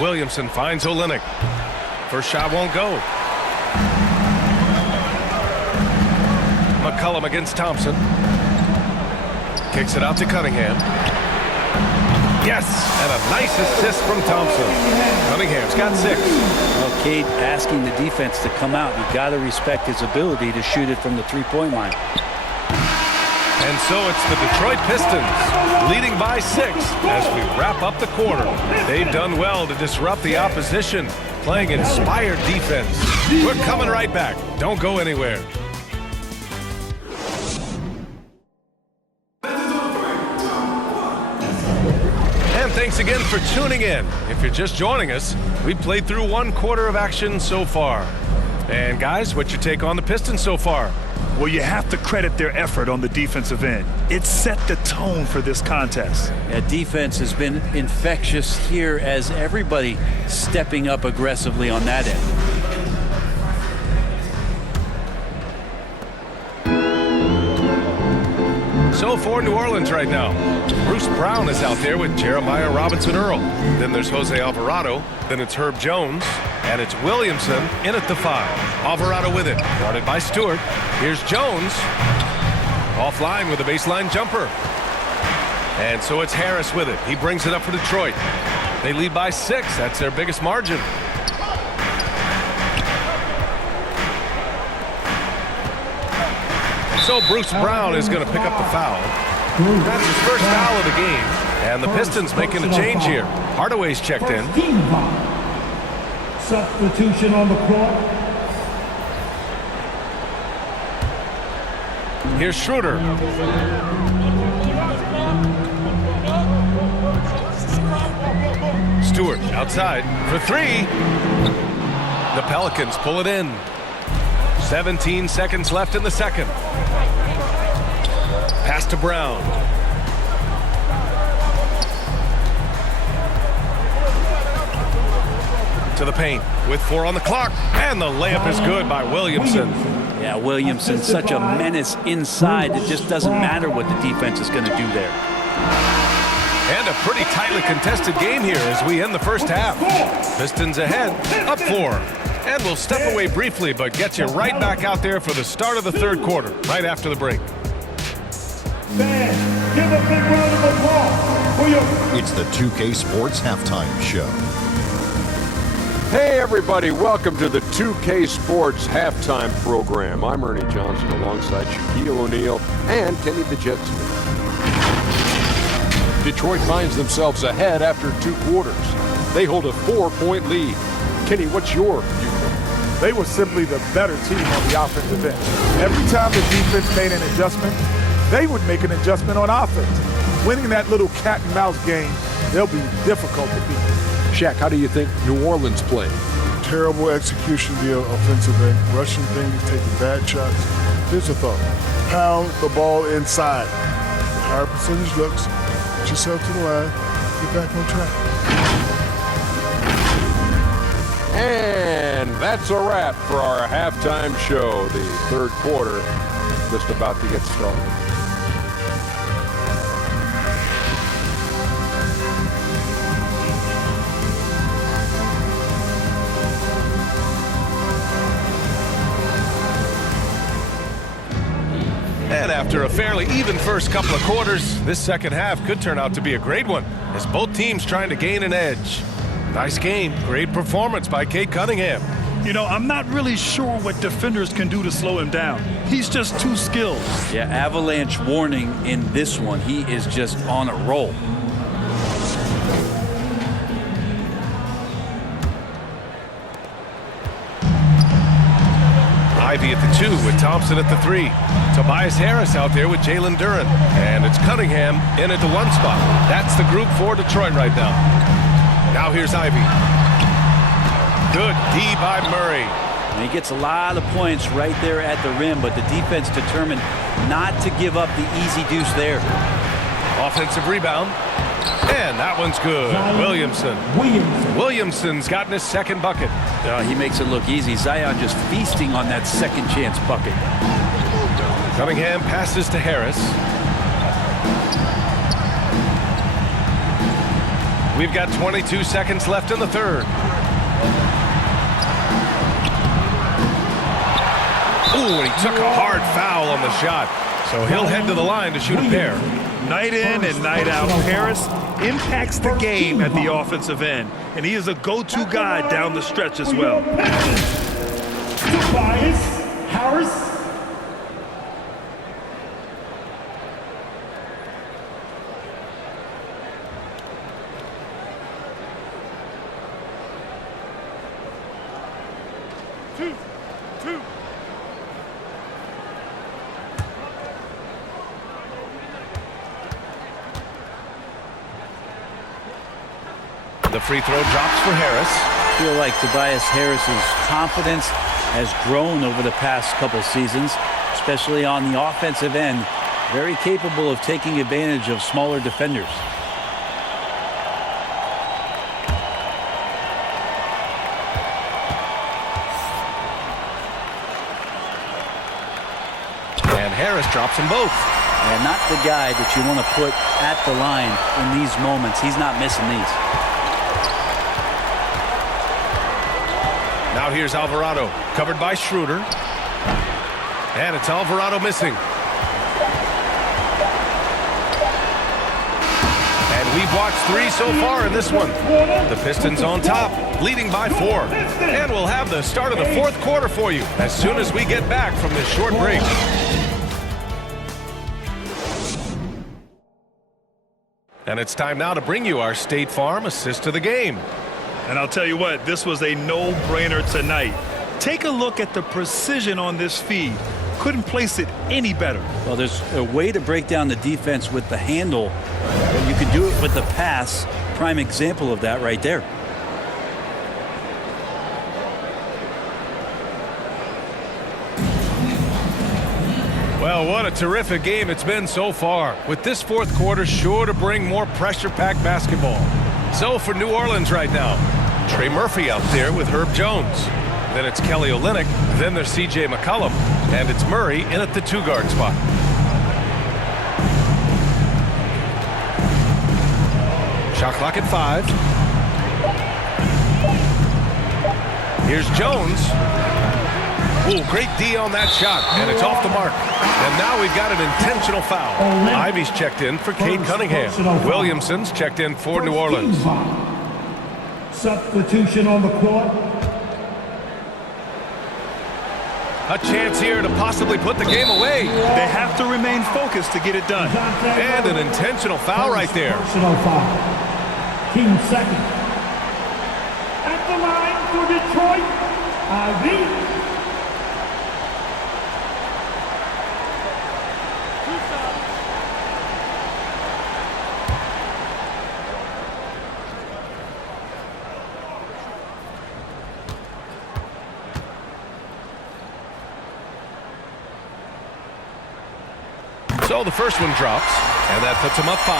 Williamson finds Olynyk. First shot won't go. McCollum against Thompson. Kicks it out to Cunningham. Yes, and a nice assist from Thompson. Cunningham's got 6. Well, Cade asking the defense to come out. You got to respect his ability to shoot it from the three-point line. And so it's the Detroit Pistons leading by 6 as we wrap up the quarter. They've done well to disrupt the opposition, playing inspired defense. We're coming right back. Don't go anywhere. And thanks again for tuning in. If you're just joining us, we played through 1 quarter of action so far. And guys, what's your take on the Pistons so far? Well, you have to credit their effort on the defensive end. It set the tone for this contest. Yeah, defense has been infectious here as everybody stepping up aggressively on that end. So for New Orleans right now, Bruce Brown is out there with Jeremiah Robinson-Earl. Then there's Jose Alvarado. Then it's Herb Jones. And it's Williamson in at the 5. Alvarado with it. Guarded by Stewart. Here's Jones. Offline with a baseline jumper. And so it's Harris with it. He brings it up for Detroit. They lead by 6. That's their biggest margin. So Bruce Brown is going to pick up the foul. That's his first foul of the game. And the Pistons making a change here. Hardaway's checked in. Substitution on the court. Here's Schroeder. Stewart outside for 3. The Pelicans pull it in. 17 seconds left in the second. Pass to Brown. To the paint with 4 on the clock, and the layup is good by Williamson. Yeah, Williamson, such a menace inside. It just doesn't matter what the defense is going to do there. And a pretty tightly contested game here as we end the first half. Pistons ahead, up 4. And we'll step away briefly, but get you right back out there for the start of the third quarter, right after the break. Fans, give a big round of applause for your... It's the 2K Sports Halftime Show. Hey everybody, welcome to the 2K Sports Halftime Program. I'm Ernie Johnson alongside Shaquille O'Neal and Kenny the Jet Smith. Detroit finds themselves ahead after 2 quarters. They hold a 4-point lead. Kenny, what's your viewpoint? They were simply the better team on the offensive end. Every time the defense made an adjustment, they would make an adjustment on offense. Winning that little cat and mouse game, they'll be difficult to beat. Shaq, how do you think New Orleans played? Terrible execution via offensive end, rushing things, taking bad shots. Here's a thought. Pound the ball inside. Higher percentage looks, get yourself to the line, get back on track. And that's a wrap for our halftime show. The third quarter just about to get started. And after a fairly even first couple of quarters, this second half could turn out to be a great one as both teams trying to gain an edge. Nice game, great performance by Cade Cunningham. You know, I'm not really sure what defenders can do to slow him down. He's just too skilled. Yeah, avalanche warning in this one. He is just on a roll. Ivy at the 2 with Thompson at the 3. Tobias Harris out there with Jalen Duren. And it's Cunningham in at the 1 spot. That's the group for Detroit right now. Now here's Ivy. Good D by Murray. And he gets a lot of points right there at the rim, but the defense determined not to give up the easy deuce there. Offensive rebound. And that one's good. Williamson's gotten his second bucket. He makes it look easy. Zion just feasting on that second chance bucket. Cunningham passes to Harris. We've got 22 seconds left in the third. Ooh, and he took a hard foul on the shot. So he'll head to the line to shoot a pair. Night in and night out, Harris impacts the game at the offensive end, and he is a go-to guy down the stretch as well. Tobias Harris. The free throw drops for Harris. I feel like Tobias Harris's confidence has grown over the past couple seasons, especially on the offensive end. Very capable of taking advantage of smaller defenders. And Harris drops them both. And not the guy that you want to put at the line in these moments. He's not missing these. Now here's Alvarado, covered by Schroeder. And it's Alvarado missing. And we've watched 3 so far in this one. The Pistons on top, leading by 4. And we'll have the start of the fourth quarter for you as soon as we get back from this short break. And it's time now to bring you our State Farm assist of the game. And I'll tell you what, this was a no-brainer tonight. Take a look at the precision on this feed. Couldn't place it any better. Well, there's a way to break down the defense with the handle, but you can do it with the pass. Prime example of that right there. Well, what a terrific game it's been so far, with this fourth quarter sure to bring more pressure-packed basketball. So for New Orleans right now, Trey Murphy out there with Herb Jones. Then it's Kelly Olynyk. Then there's C.J. McCollum. And it's Murray in at the 2-guard spot. Shot clock at 5. Here's Jones. Ooh, great D on that shot, and it's off the mark. And now we've got an intentional foul. Ivy's checked in for Cade Cunningham. Williamson's checked in for New Orleans. Substitution on the court. A chance here to possibly put the game away. They have to remain focused to get it done. And an intentional foul right there. Personal foul. Team second. At the line for Detroit, Ivy. So the first one drops, and that puts him up 5.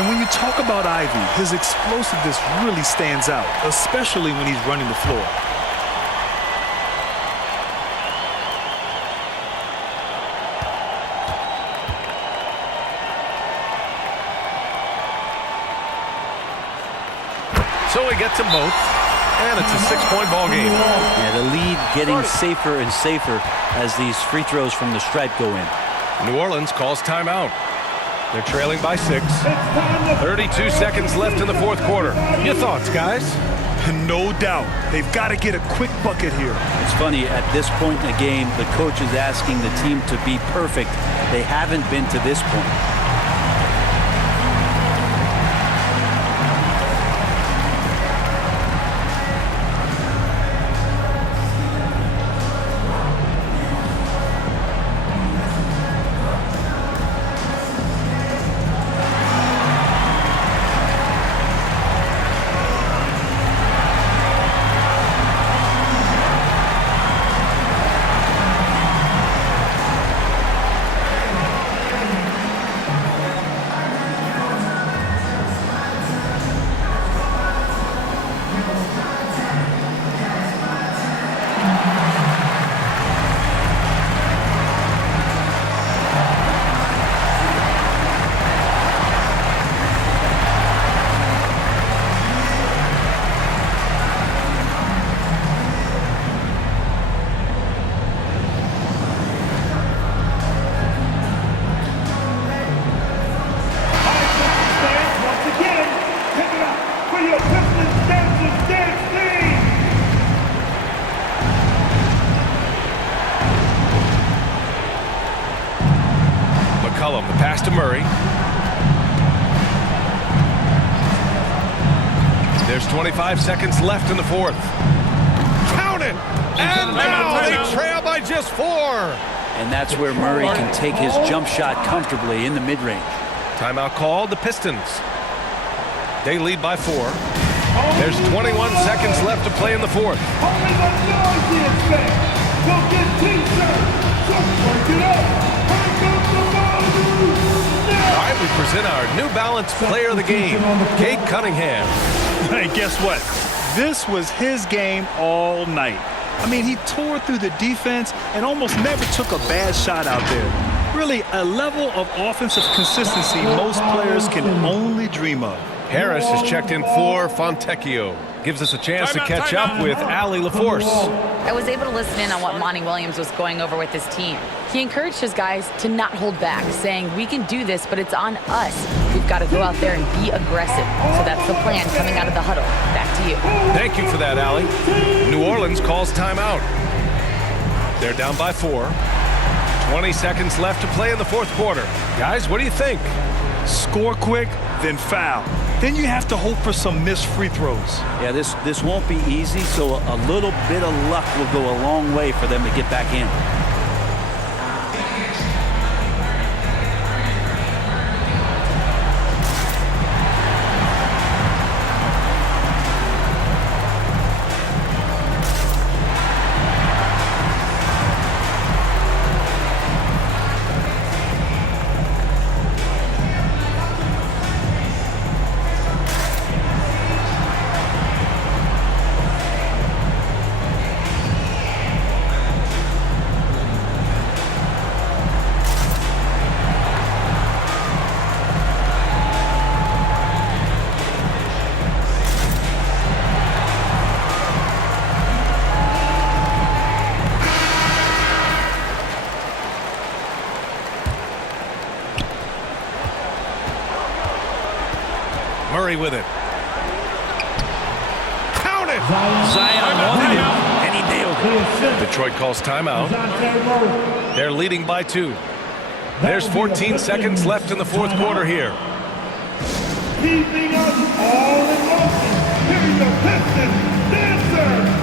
And when you talk about Ivy, his explosiveness really stands out, especially when he's running the floor. So he gets them both, and it's a 6-point ball game. Yeah, the lead getting safer and safer as these free throws from the stripe go in. New Orleans calls timeout. They're trailing by 6. 32 seconds left in the fourth quarter. Your thoughts, guys? No doubt. They've got to get a quick bucket here. It's funny, at this point in the game, the coach is asking the team to be perfect. They haven't been to this point. There's 25 seconds left in the fourth. Count it! And now they trail by just 4. And that's where Murray can take his jump shot comfortably in the mid-range. Timeout called, the Pistons. They lead by 4. There's 21 seconds left to play in the fourth. Only the noisiest fan will get T-shirts. Just break it up. Here comes the ball. All right, we present our New Balance player of the game, Cade Cunningham. Hey, guess what? This was his game all night. I mean, he tore through the defense and almost never took a bad shot out there. Really, a level of offensive consistency most players can only dream of. Harris has checked in for Fontecchio. Gives us a chance to catch up with Allie LaForce. I was able to listen in on what Monty Williams was going over with his team. He encouraged his guys to not hold back, saying, we can do this, but it's on us. We've got to go out there and be aggressive. So that's the plan coming out of the huddle. Back to you. Thank you for that, Allie. New Orleans calls timeout. They're down by 4. 20 seconds left to play in the fourth quarter. Guys, what do you think? Score quick, then foul. Then you have to hope for some missed free throws. Yeah, this won't be easy, so a little bit of luck will go a long way for them to get back in. Murray with it. Count it! Zion wanted him, and he nailed it. Detroit calls timeout. They're leading by 2. There's 14 seconds left in the fourth quarter here. Keeping us all in motion. Here's the Pistons dancer.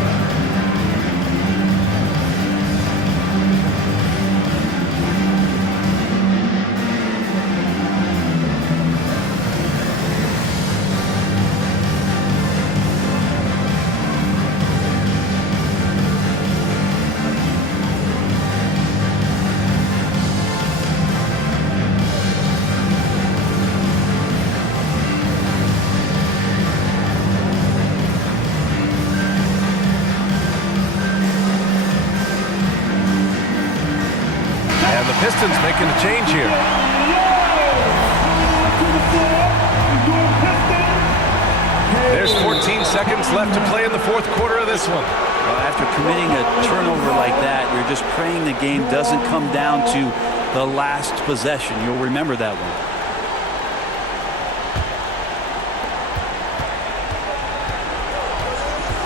Pistons making a change here. There's 14 seconds left to play in the fourth quarter of this one. Well, after committing a turnover like that, you're just praying the game doesn't come down to the last possession. You'll remember that one.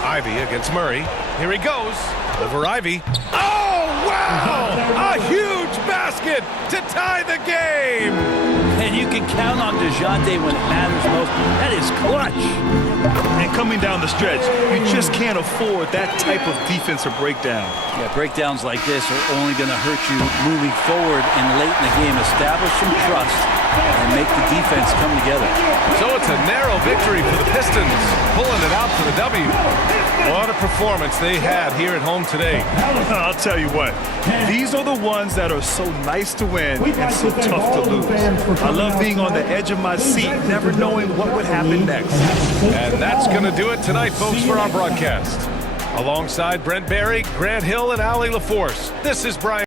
Ivy against Murray. Here he goes. Over Ivy. Oh, wow! A huge basket to tie the game! And you can count on DeJounte when it matters most. That is clutch. And coming down the stretch, you just can't afford that type of defensive breakdown. Yeah, breakdowns like this are only going to hurt you moving forward and late in the game. Establish some trust and make the defense come together. So it's a narrow victory for the Pistons, pulling it out for the W. What a performance they had here at home today. I'll tell you what, these are the ones that are so nice to win and so tough to lose. I love being on the edge of my seat, never knowing what would happen next. And that's going to do it tonight, folks, for our broadcast. Alongside Brent Barry, Grant Hill, and Allie LaForce, this is Brian.